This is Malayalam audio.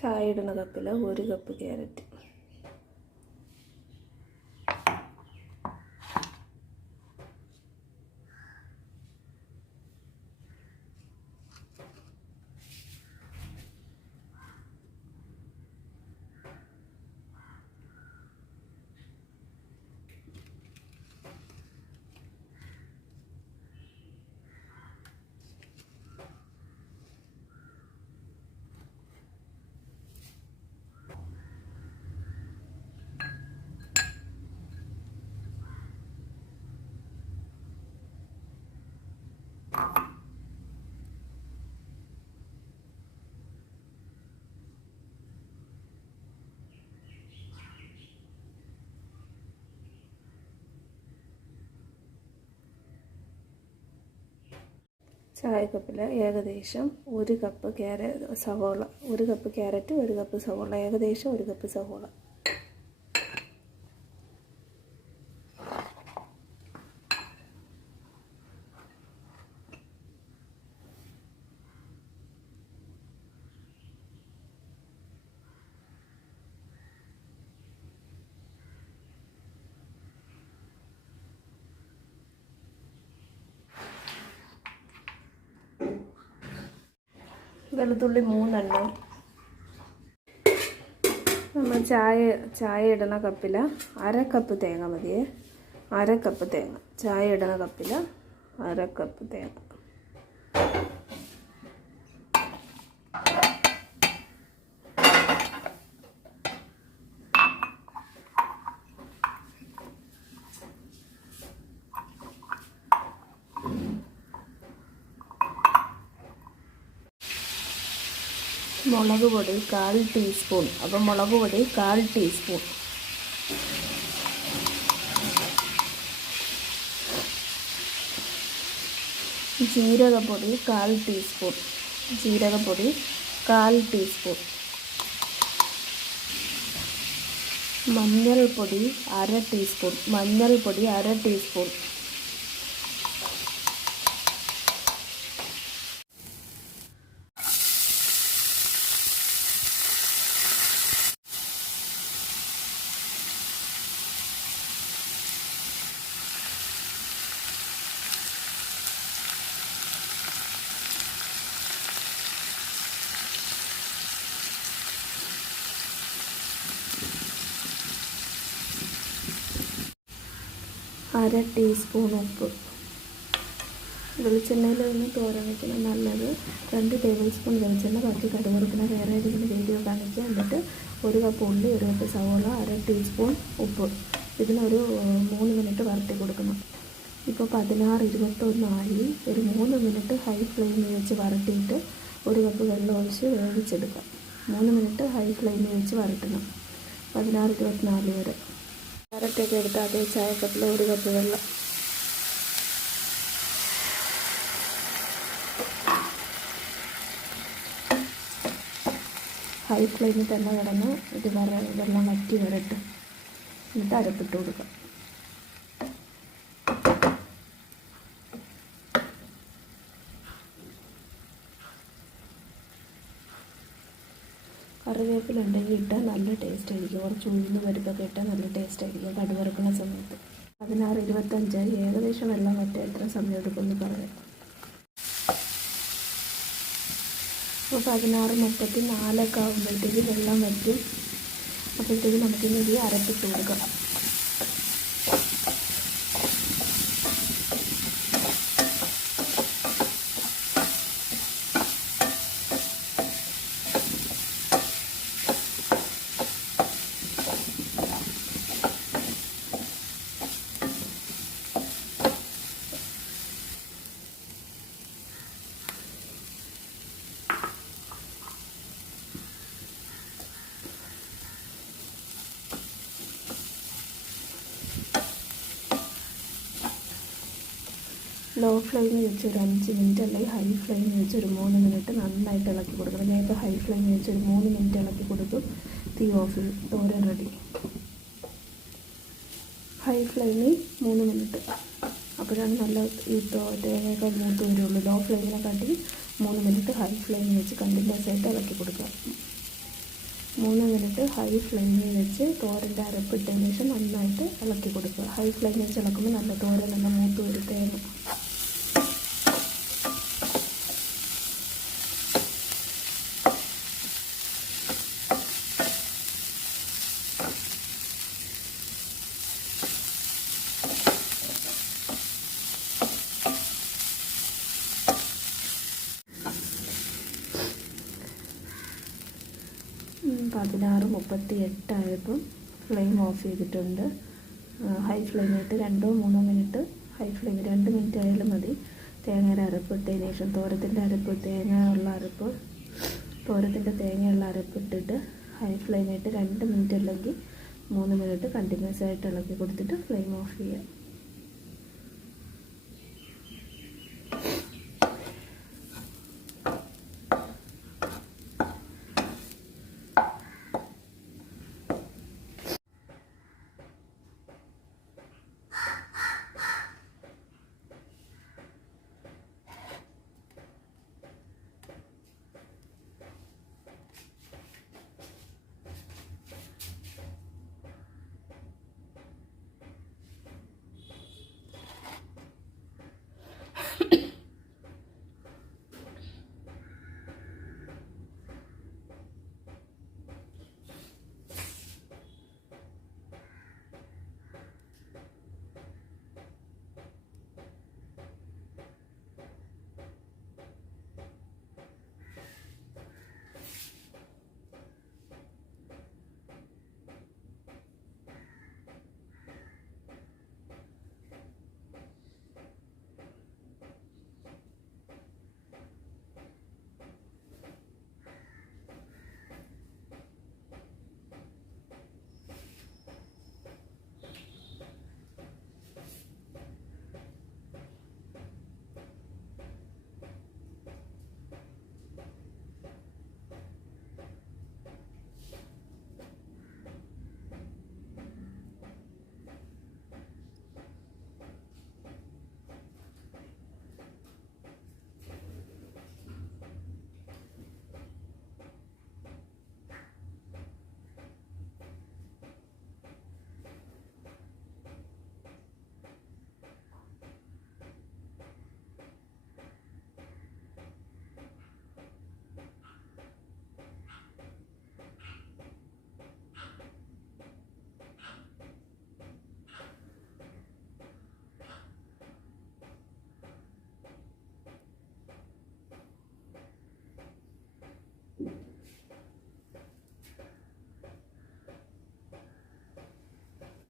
ചായ ഇടുന്ന കപ്പിൽ 1 കപ്പ് ക്യാരറ്റ്. ചായക്കപ്പിൽ ഏകദേശം 1 കപ്പ് സവോള, 1 കപ്പ് ക്യാരറ്റ്, 1 കപ്പ് സവോള, ഏകദേശം 1 കപ്പ് സവോള. വെളുത്തുള്ളി 3 എണ്ണം. നമ്മൾ ചായ ഇടുന്ന കപ്പിൽ 1/2 കപ്പ് തേങ്ങ മതിയേ. 1/2 കപ്പ് തേങ്ങ. ചായ ഇടുന്ന കപ്പിൽ 1/2 കപ്പ് തേങ്ങ. മുളക് പൊടി 1/4 ടീസ്പൂൺ. അപ്പോൾ മുളക് പൊടി 1/4 ടീസ്പൂൺ. ജീരകപ്പൊടി 1/4 ടീസ്പൂൺ. ജീരകപ്പൊടി 1/4 ടീസ്പൂൺ. മഞ്ഞൾപ്പൊടി 1/2 ടീസ്പൂൺ. മഞ്ഞൾപ്പൊടി 1/2 ടീസ്പൂൺ. അര ടീസ്പൂൺ ഉപ്പ്. വെളിച്ചെണ്ണയിൽ ഒന്ന് തോരൻ വയ്ക്കണം നല്ലത്. 2 ടേബിൾ സ്പൂൺ വെളിച്ചെണ്ണ, ബാക്കി കടുക് വറുക്കുന്ന വേറെ ഏതെങ്കിലും വീഡിയോ കാണിക്കുക. എന്നിട്ട് 1 കപ്പ് ഉള്ളി, 1 കപ്പ് സവോള, അര ടീസ്പൂൺ ഉപ്പ്. ഇതിനൊരു 3 മിനിറ്റ് വറുത്തി കൊടുക്കണം. ഇപ്പോൾ 16-21 ആയി. ഒരു 3 മിനിറ്റ് ഹൈ ഫ്ലെയിമിൽ വെച്ച് വരട്ടിയിട്ട് 1 കപ്പ് വെള്ളം ഒഴിച്ച് വേവിച്ചെടുക്കാം. 3 മിനിറ്റ് ഹൈ ഫ്ലെയിമിൽ വെച്ച് വരട്ടണം. 16-24 വരെ. ക്യാരറ്റൊക്കെ എടുത്ത് അതേ ചായക്കപ്പിൽ 1 കപ്പ് വെള്ളം. ഹൈ ഫ്ലെയിമിൽ തന്നെ കിടന്ന് ഇത് വെള്ളം വറ്റി വരട്ടെ. എന്നിട്ട് അരപ്പിട്ട് കൊടുക്കാം. കറിവേപ്പില ഉണ്ടെങ്കിൽ ഇട്ടാൽ നല്ല ടേസ്റ്റ് ആയിരിക്കും. കുറച്ച് ഉഴുന്ന് പരിപ്പൊക്കെ ഇട്ടാൽ നല്ല ടേസ്റ്റ് ആയിരിക്കും കടുക് വറുക്കുന്ന സമയത്ത്. 16-25 ഏകദേശം വെള്ളം വറ്റാൻ എത്ര സമയം എടുക്കുമെന്ന് പറയാം. അപ്പോൾ 16:34 ആകുമ്പോഴത്തേക്ക് വെള്ളം വറ്റും. അപ്പോഴത്തേക്ക് നമുക്കിന്ന് ഇത് അരപ്പിട്ട് കൊടുക്കാം. ലോ ഫ്ലെയിമിൽ വെച്ച് ഒരു 5 മിനിറ്റ് അല്ലെങ്കിൽ ഹൈ ഫ്ലെയിമിൽ വെച്ച് ഒരു 3 മിനിറ്റ് നന്നായിട്ട് ഇളക്കി കൊടുക്കണം. ഞാനിപ്പോൾ ഹൈ ഫ്ലെയിമിൽ വെച്ച് ഒരു 3 മിനിറ്റ് ഇളക്കി കൊടുക്കും. തീ ഓഫ് ചെയ്യും. തോരൻ റെഡി. ഹൈ ഫ്ലെയിമിൽ 3 മിനിറ്റ്. അപ്പോഴാണ് നല്ല ഈ തേങ്ങയൊക്കെ മൂത്ത് വരുള്ളൂ. ലോ ഫ്ലെയിമിനെ കാട്ടി 3 മിനിറ്റ് ഹൈ ഫ്ലെയിമിൽ വെച്ച് കണ്ടിന്യൂസ് ആയിട്ട് ഇളക്കി കൊടുക്കുക. 3 മിനിറ്റ് ഹൈ ഫ്ലെയിമിൽ വെച്ച് തോരൻ്റെ അരപ്പിട്ടതിന് ശേഷം നന്നായിട്ട് ഇളക്കി കൊടുക്കുക. ഹൈ ഫ്ലെയിമിൽ വെച്ച് ഇളക്കുമ്പോൾ നല്ല തോരൻ നല്ല മൂത്ത് വരും തേങ്ങ. പതിനാറ് 38 ആയപ്പം ഫ്ലെയിം ഓഫ് ചെയ്തിട്ടുണ്ട്. ഹൈ ഫ്ലെയിമിട്ട് 2-3 മിനിറ്റ്, ഹൈ ഫ്ലെയിമിൽ 2 മിനിറ്റ് ആയാലും മതി. തേങ്ങയുടെ അരപ്പിട്ടതിന് ശേഷം തോരത്തിൻ്റെ അരപ്പ്, തോരത്തിൻ്റെ തേങ്ങയുള്ള അരപ്പിട്ടിട്ട് ഹൈ ഫ്ലെയിമിട്ട് 2 മിനിറ്റ് അല്ലെങ്കിൽ 3 മിനിറ്റ് കണ്ടിന്യൂസ് ആയിട്ട് ഇളക്കി കൊടുത്തിട്ട് ഫ്ലെയിം ഓഫ് ചെയ്യുക.